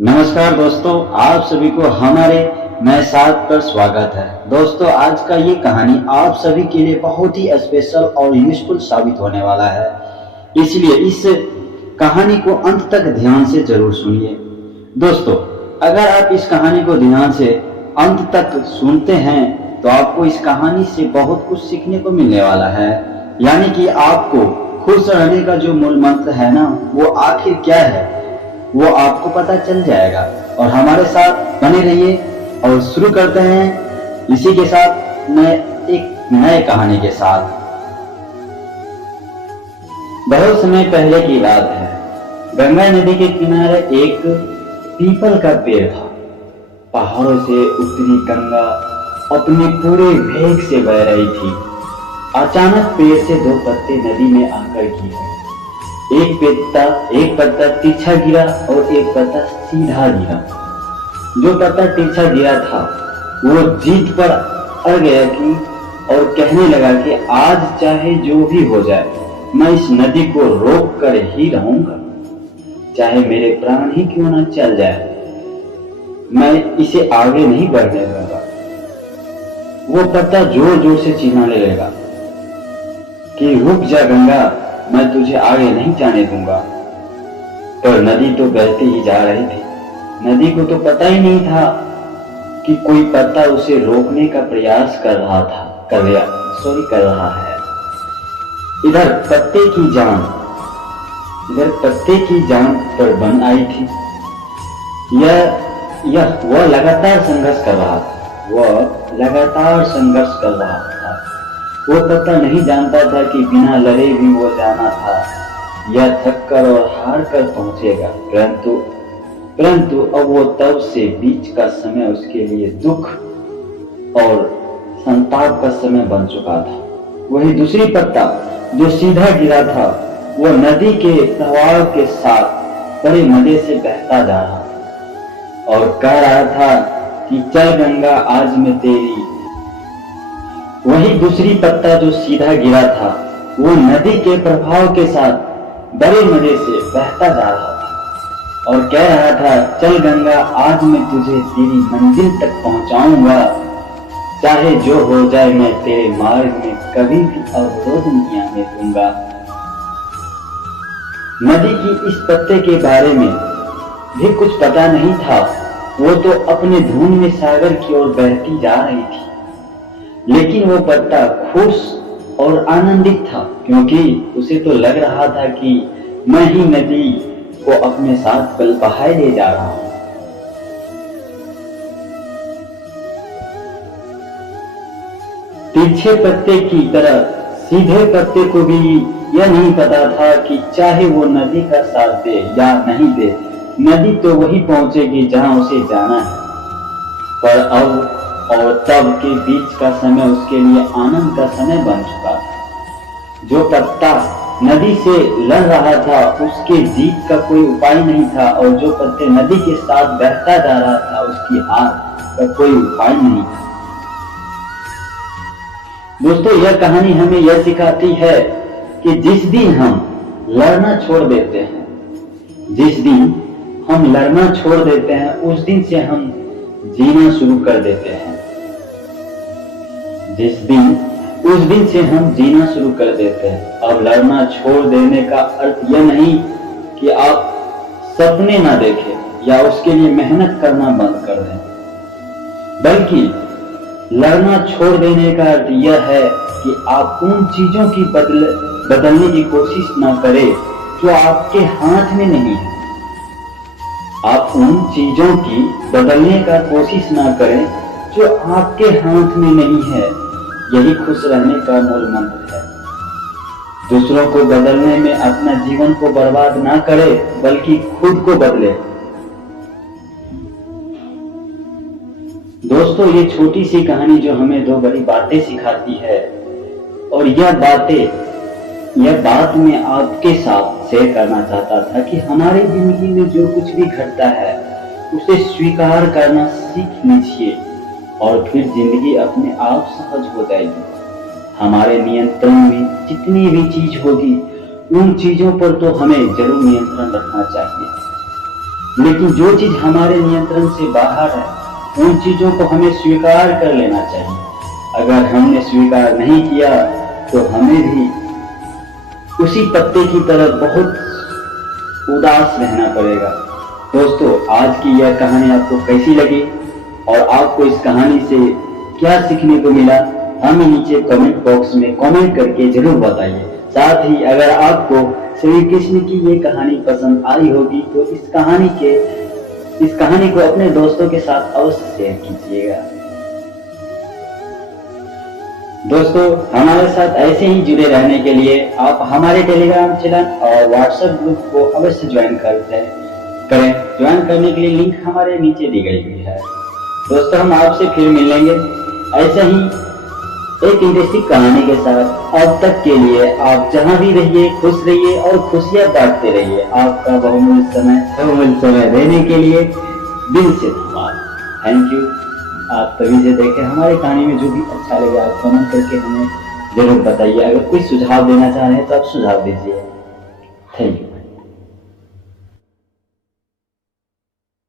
नमस्कार दोस्तों, आप सभी को हमारे नए साथ पर स्वागत है। दोस्तों, आज का ये कहानी आप सभी के लिए बहुत ही स्पेशल और यूजफुल साबित होने वाला है, इसलिए इस कहानी को अंत तक ध्यान से जरूर सुनिए। दोस्तों, अगर आप इस कहानी को ध्यान से अंत तक सुनते हैं तो आपको इस कहानी से बहुत कुछ सीखने को मिलने वाला है। यानी कि आपको खुश रहने का जो मूल मंत्र है ना, वो आखिर क्या है वो आपको पता चल जाएगा। और हमारे साथ बने रहिए और शुरू करते हैं इसी के साथ एक नए कहानी के साथ। बहुत समय पहले की बात है। गंगा नदी के किनारे एक पीपल का पेड़ था। पहाड़ों से उतरी गंगा अपने पूरे वेग से बह रही थी। अचानक पेड़ से दो पत्ते नदी में आकर गिरे। एक पत्ता तिरछा गिरा और एक पत्ता सीधा गिरा। जो पत्ता तिरछा गिरा था वो जीत पर अड़ गया कि और कहने लगा कि आज चाहे जो भी हो जाए, मैं इस नदी को रोक कर ही रहूंगा, चाहे मेरे प्राण ही क्यों न चल जाए, मैं इसे आगे नहीं बढ़ने दूंगा। वो पत्ता जोर जोर से चिल्लाने लगा कि रुक जा गंगा, मैं तुझे आगे नहीं जाने दूंगा। पर नदी तो बहती ही जा रही थी। नदी को तो पता ही नहीं था कि कोई पत्ता उसे रोकने का प्रयास कर रहा है। इधर पत्ते की जान पर बन आई थी। वह लगातार संघर्ष कर रहा था। वो पत्ता नहीं जानता था कि बिना लड़े भी वो जाना था या थककर और हार कर पहुंचेगा। परंतु अब वो तब से बीच का समय उसके लिए दुख और संताप का समय बन चुका था। वही दूसरी पत्ता जो सीधा गिरा था, वो नदी के प्रवाह के साथ बड़े मजे से बहता जा रहा और कह रहा था कि चल गंगा, आज मैं तेरी। वही दूसरी पत्ता जो सीधा गिरा था, वो नदी के प्रभाव के साथ बड़े मजे से बहता जा रहा था और कह रहा था, चल गंगा, आज मैं तुझे तेरी मंजिल तक पहुंचाऊंगा, चाहे जो हो जाए, मैं तेरे मार्ग में कभी भी अवरोध नहीं आने दूंगा। नदी की इस पत्ते के बारे में भी कुछ पता नहीं था। वो तो अपने धुन में सागर की ओर बहती जा रही थी, लेकिन वो पत्ता खुश और आनंदित था, क्योंकि उसे तो लग रहा था कि मैं ही नदी को अपने साथ पल बहाए ले जा रहा हूं। तिरछे पत्ते की तरह सीधे पत्ते को भी यह नहीं पता था कि चाहे वो नदी का साथ दे या नहीं दे, नदी तो वही पहुंचेगी जहां उसे जाना है। पर अब और तब के बीच का समय उसके लिए आनंद का समय बन चुका था। जो पत्ता नदी से लड़ रहा था, उसके जीत का कोई उपाय नहीं था, और जो पत्ते नदी के साथ बहता जा रहा था, उसकी हार का कोई उपाय नहीं था। दोस्तों, यह कहानी हमें यह सिखाती है कि जिस दिन हम लड़ना छोड़ देते हैं, उस दिन से हम जीना शुरू कर देते हैं। उस दिन से हम जीना शुरू कर देते हैं। अब लड़ना छोड़ देने का अर्थ यह नहीं कि आप सपने ना देखें या उसके लिए मेहनत करना बंद कर दें, बल्कि लड़ना छोड़ देने का अर्थ यह है कि आप उन चीजों की बदलने की कोशिश ना करें जो आपके हाथ में नहीं है। आप उन चीजों की बदलने का कोशिश ना करें जो आपके हाथ में नहीं है। यही खुश रहने का मूल मंत्र है। दूसरों को बदलने में अपना जीवन को बर्बाद ना करें, बल्कि खुद को बदले। दोस्तों, ये छोटी सी कहानी जो हमें दो बड़ी बातें सिखाती है, और यह बात मैं आपके साथ शेयर करना चाहता था कि हमारी जिंदगी में जो कुछ भी घटता है, उसे स्वीकार करना सीख लीजिए और फिर जिंदगी अपने आप सहज हो जाएगी। हमारे नियंत्रण में जितनी भी चीज होगी, उन चीजों पर तो हमें जरूर नियंत्रण रखना चाहिए। लेकिन जो चीज हमारे नियंत्रण से बाहर है उन चीजों को हमें स्वीकार कर लेना चाहिए। अगर हमने स्वीकार नहीं किया तो हमें भी उसी पत्ते की तरह बहुत उदास रहना पड़ेगा। दोस्तों, आज की यह कहानी आपको कैसी लगी और आपको इस कहानी से क्या सीखने को मिला, हमें नीचे कमेंट बॉक्स में कमेंट करके जरूर बताइए। साथ ही अगर आपको श्री कृष्ण की ये कहानी पसंद आई होगी तो इस कहानी को अपने दोस्तों के साथ अवश्य शेयर कीजिएगा। दोस्तों, हमारे साथ ऐसे ही जुड़े रहने के लिए आप हमारे टेलीग्राम चैनल और व्हाट्सएप ग्रुप को अवश्य ज्वाइन करें। ज्वाइन करने के लिए लिंक हमारे नीचे दी गई हुई है। दोस्तों, हम आपसे फिर मिलेंगे ऐसे ही एक इंटरेस्टिंग कहानी के साथ। अब तक के लिए आप जहां भी रहिए खुश रहिए और खुशियां बांटते रहिए। आपका बहुमूल्य समय देने के लिए दिल से धन्यवाद। Thank you. आप तभी से देखें। हमारी कहानी में जो भी अच्छा लगे आप कमेंट करके हमें जरूर बताइए। अगर कोई सुझाव देना चाह रहे हैं तो आप सुझाव दीजिए। Thank you.